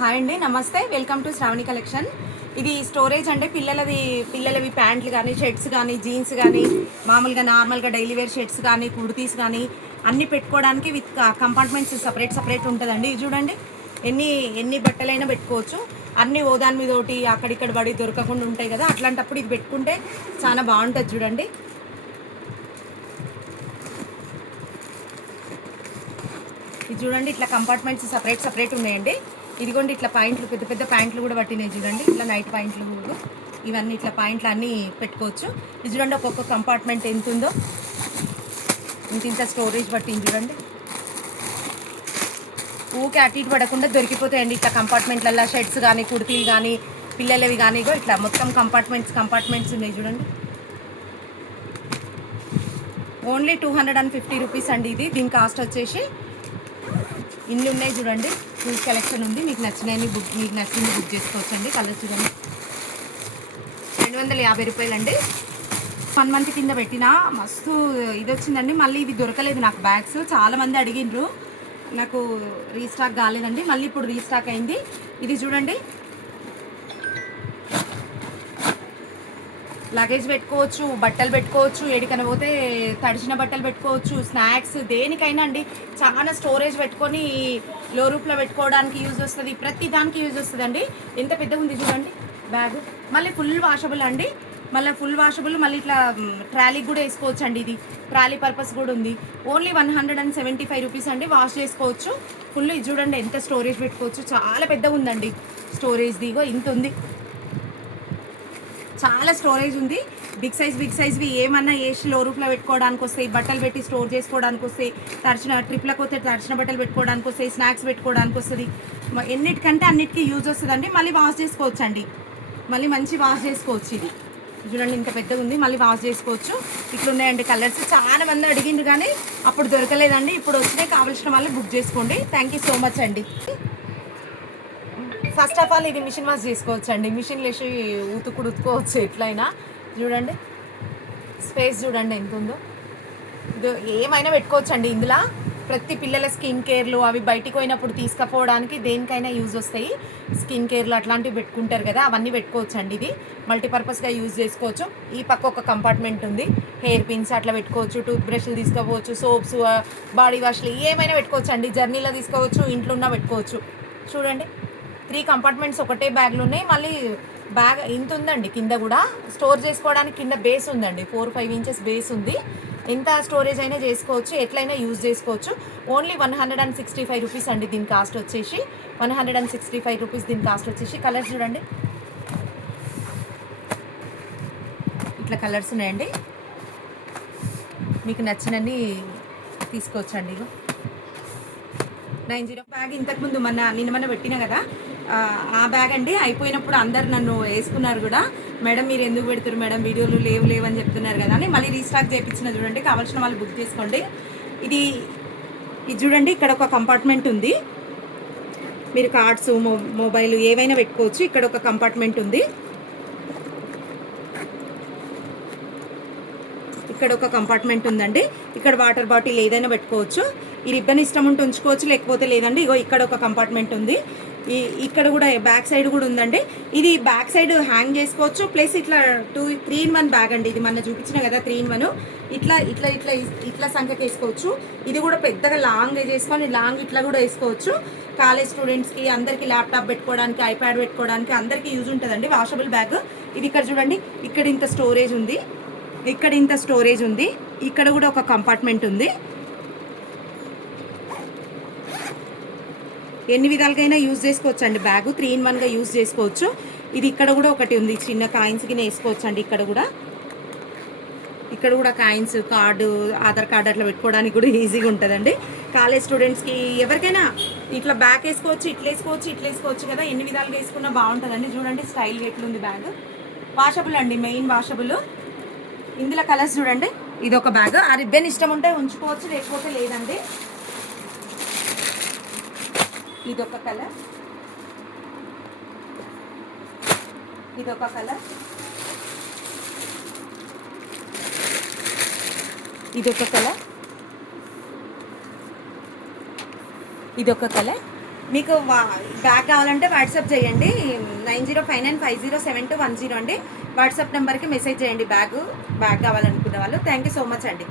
Hi అండి, namaste. Welcome to Shravani collection. ఇది storage అండి. పిల్లలవి ప్యాంట్లు కానీ, షర్ట్స్ కానీ, జీన్స్ కానీ, మామూలుగా నార్మల్గా డైలీ వేర్ షర్ట్స్ కానీ, కుర్తీస్ కానీ అన్నీ పెట్టుకోవడానికి విత్ కంపార్ట్మెంట్స్ సపరేట్ ఉంటుందండి. ఇది చూడండి, ఎన్ని ఎన్ని బట్టలైనా పెట్టుకోవచ్చు. అన్నీ ఓదాని మీద ఒకటి అక్కడిక్కడ పడి దొరకకుండా ఉంటాయి కదా, అట్లాంటప్పుడు ఇది పెట్టుకుంటే చాలా బాగుంటుంది. చూడండి, ఇది చూడండి, ఇట్లా కంపార్ట్మెంట్స్ సపరేట్ ఉన్నాయండి. ఇదిగోండి, ఇట్లా పాయింట్లు, పెద్ద పెద్ద ప్యాంట్లు కూడా పట్టినాయి చూడండి. ఇట్లా నైట్ పాయింట్లు ఇవన్నీ ఇట్లా పాయింట్లు అన్నీ పెట్టుకోవచ్చు. ఇది చూడండి, ఒక్కొక్క కంపార్ట్మెంట్ ఎంత ఉందో, ఇంత స్టోరేజ్ పట్టింది చూడండి. ఊకే అటు ఇటు పడకుండా దొరికిపోతాయండి ఇట్లా కంపార్ట్మెంట్లలో. షర్ట్స్ కానీ, కుర్తీలు కానీ, పిల్లలవి కానీ ఇట్లా మొత్తం కంపార్ట్మెంట్స్ ఉన్నాయి చూడండి. ఓన్లీ 250 రూపీస్ అండి ఇది. దీని కాస్ట్ వచ్చేసి ఇన్ని ఉన్నాయి చూడండి. ఫుల్ కలెక్షన్ ఉంది. మీకు నచ్చింది బుక్ చేసుకోవచ్చు అండి. కలర్ చూడండి, 250 రూపాయలండి. 1 మంత్ కింద పెట్టిన మస్తు ఇది వచ్చిందండి. మళ్ళీ ఇది దొరకలేదు నాకు. బ్యాగ్స్ చాలామంది అడిగినరు, నాకు రీస్టాక్ కాలేదండి. మళ్ళీ ఇప్పుడు రీస్టాక్ అయింది. ఇది చూడండి, లగేజ్ పెట్టుకోవచ్చు, బట్టలు పెట్టుకోవచ్చు, ఎడికన పోతే తడిచిన బట్టలు పెట్టుకోవచ్చు, స్నాక్స్ దేనికైనా అండి. చాలా స్టోరేజ్ పెట్టుకొని లో రూప్లో పెట్టుకోవడానికి యూజ్ వస్తుంది. ప్రతి దానికి యూజ్ వస్తుంది అండి. ఎంత పెద్దగా ఉంది చూడండి బ్యాగ్. మళ్ళీ ఫుల్ వాషబుల్ అండి. మళ్ళీ ఇట్లా ట్రాలీకి కూడా వేసుకోవచ్చు అండి. ఇది ట్రాలీ పర్పస్ కూడా ఉంది. ఓన్లీ 175 రూపీస్ అండి. వాష్ చేసుకోవచ్చు ఫుల్. ఇది చూడండి, ఎంత స్టోరేజ్ పెట్టుకోవచ్చు. చాలా పెద్దగా ఉందండి స్టోరేజ్. దిగో ఇంత ఉంది, చాలా స్టోరేజ్ ఉంది. బిగ్ సైజ్వి ఏమన్నా వేసి లో రూప్లో పెట్టుకోవడానికి వస్తాయి. బట్టలు పెట్టి స్టోర్ చేసుకోవడానికి వస్తాయి. ట్రిప్లకు వస్తే తడిచిన బట్టలు పెట్టుకోవడానికి వస్తాయి. స్నాక్స్ పెట్టుకోవడానికి వస్తుంది. ఎన్నిటికంటే అన్నిటికీ యూజ్ వస్తుందండి. మళ్ళీ వాష్ చేసుకోవచ్చు అండి. మళ్ళీ మంచి వాష్ చేసుకోవచ్చు. ఇది చూడండి, ఇంత పెద్దగా ఉంది. మళ్ళీ వాష్ చేసుకోవచ్చు. ఇట్లున్నాయండి కలర్స్. చాలా మంది అడిగిండ్రు కానీ అప్పుడు దొరకలేదండి. ఇప్పుడు వచ్చినాయి. కావాల్సిన వాళ్ళు బుక్ చేసుకోండి. థ్యాంక్ యూ సో మచ్ అండి. ఫస్ట్ ఆఫ్ ఆల్ ఇది మిషన్ వాష్ చేసుకోవచ్చు అండి. మిషన్లు వేసి ఉతుక్కోవచ్చు ఎట్లయినా. చూడండి, స్పేస్ చూడండి ఎంత ఉందో. ఇది ఏమైనా పెట్టుకోవచ్చు అండి. ఇందులో ప్రతి పిల్లల స్కిన్ కేర్లు అవి బయటికి పోయినప్పుడు తీసుకుపోవడానికి దేనికైనా యూజ్ వస్తాయి. స్కిన్ కేర్లు అట్లాంటివి పెట్టుకుంటారు కదా, అవన్నీ పెట్టుకోవచ్చు అండి. ఇది మల్టీపర్పస్గా యూజ్ చేసుకోవచ్చు. ఈ పక్క ఒక కంపార్ట్మెంట్ ఉంది. హెయిర్ పిన్స్ అట్లా పెట్టుకోవచ్చు. టూత్ బ్రష్లు తీసుకోవచ్చు. సోప్స్, బాడీ వాష్లు ఏమైనా పెట్టుకోవచ్చు అండి. జర్నీలో తీసుకోవచ్చు, ఇంట్లో ఉన్న పెట్టుకోవచ్చు. చూడండి, 3 కంపార్ట్మెంట్స్ ఒకటే బ్యాగ్లు ఉన్నాయి. మళ్ళీ బ్యాగ్ ఇంత ఉందండి. కింద కూడా స్టోర్ చేసుకోవడానికి కింద బేస్ ఉందండి. 4-5 ఇంచెస్ బేస్ ఉంది. ఎంత స్టోరేజ్ అయినా చేసుకోవచ్చు, ఎట్లయినా యూజ్ చేసుకోవచ్చు. ఓన్లీ 165 రూపీస్ అండి దీని కాస్ట్ వచ్చేసి. 165 రూపీస్ దీని కాస్ట్ వచ్చేసి. కలర్స్ చూడండి, ఇట్లా కలర్స్ ఉన్నాయండి. మీకు నచ్చినన్ని తీసుకోవచ్చండి. 90 బ్యాగ్ ఇంతకుముందు నిన్న పెట్టినా కదా, ఆ బ్యాగ్ అండి. అయిపోయినప్పుడు అందరు నన్ను వేసుకున్నారు కూడా, మేడం మీరు ఎందుకు పెడుతున్నారు మేడం, వీడియోలు లేవు అని చెప్తున్నారు కదా అని మళ్ళీ రీస్టాక్ చేయించిన. చూడండి, కావాల్సిన వాళ్ళు బుక్ చేసుకోండి. ఇది చూడండి, ఇక్కడ ఒక కంపార్ట్మెంట్ ఉంది. మీరు కార్డ్స్, మొబైల్ ఏవైనా పెట్టుకోవచ్చు. ఇక్కడ ఒక కంపార్ట్మెంట్ ఉంది. ఇక్కడ ఒక కంపార్ట్మెంట్ ఉందండి. ఇక్కడ వాటర్ బాటిల్ ఏదైనా పెట్టుకోవచ్చు. ఈ రిబ్బన్ ఇష్టం ఉంటే ఉంచుకోవచ్చు, లేకపోతే లేదండి. ఇగో ఇక్కడ ఒక కంపార్ట్మెంట్ ఉంది. ఇక్కడ కూడా బ్యాక్ సైడ్ కూడా ఉందండి. ఇది బ్యాక్ సైడ్ హ్యాంగ్ చేసుకోవచ్చు. ప్లస్ ఇట్లా 3-in-1 బ్యాగ్ అండి. ఇది మన చూపించిన కదా 3-in-1. ఇట్లా సంఖ్యకి వేసుకోవచ్చు. ఇది కూడా పెద్దగా లాంగ్ చేసుకొని ఇట్లా కూడా వేసుకోవచ్చు. కాలేజ్ స్టూడెంట్స్కి అందరికీ ల్యాప్టాప్ పెట్టుకోవడానికి, ఐప్యాడ్ పెట్టుకోవడానికి అందరికీ యూజ్ ఉంటుందండి. Washable bag. ఇది ఇక్కడ చూడండి, ఇక్కడ ఇంత స్టోరేజ్ ఉంది. ఇక్కడ కూడా ఒక కంపార్ట్మెంట్ ఉంది. ఎన్ని విధాలుగా యూజ్ చేసుకోవచ్చు అండి. బ్యాగ్ 3-in-1గా యూజ్ చేసుకోవచ్చు. ఇది ఇక్కడ కూడా ఒకటి ఉంది. చిన్న కాయిన్స్కి వేసుకోవచ్చు అండి. ఇక్కడ కూడా కాయిన్స్, కార్డు, ఆధార్ కార్డు అట్లా పెట్టుకోవడానికి కూడా ఈజీగా ఉంటుందండి. కాలేజ్ స్టూడెంట్స్కి ఎవరికైనా ఇట్లా బ్యాగ్ వేసుకోవచ్చు, ఇట్లా వేసుకోవచ్చు కదా. ఎన్ని విధాలుగా వేసుకున్నా బాగుంటుందండి. చూడండి, స్టైల్గా ఎట్లుంది బ్యాగ్. వాషబుల్ అండి, మెయిన్ వాషబుల్. ఇందులో కలర్స్ చూడండి. ఇది ఒక బ్యాగ్. ఆ రిబ్బన్ ఇష్టం ఉంటే ఉంచుకోవచ్చు, లేకపోతే లేదండి. ఇదొక కలర్, ఇదొక కలర్, ఇదొక కలర్, మీకు బ్యాగ్ కావాలంటే వాట్సాప్ చేయండి 9059507210 అండి. వాట్సాప్ నెంబర్కి మెసేజ్ చేయండి బ్యాగ్ కావాలనుకున్న వాళ్ళు. థ్యాంక్ యూ సో మచ్ అండి.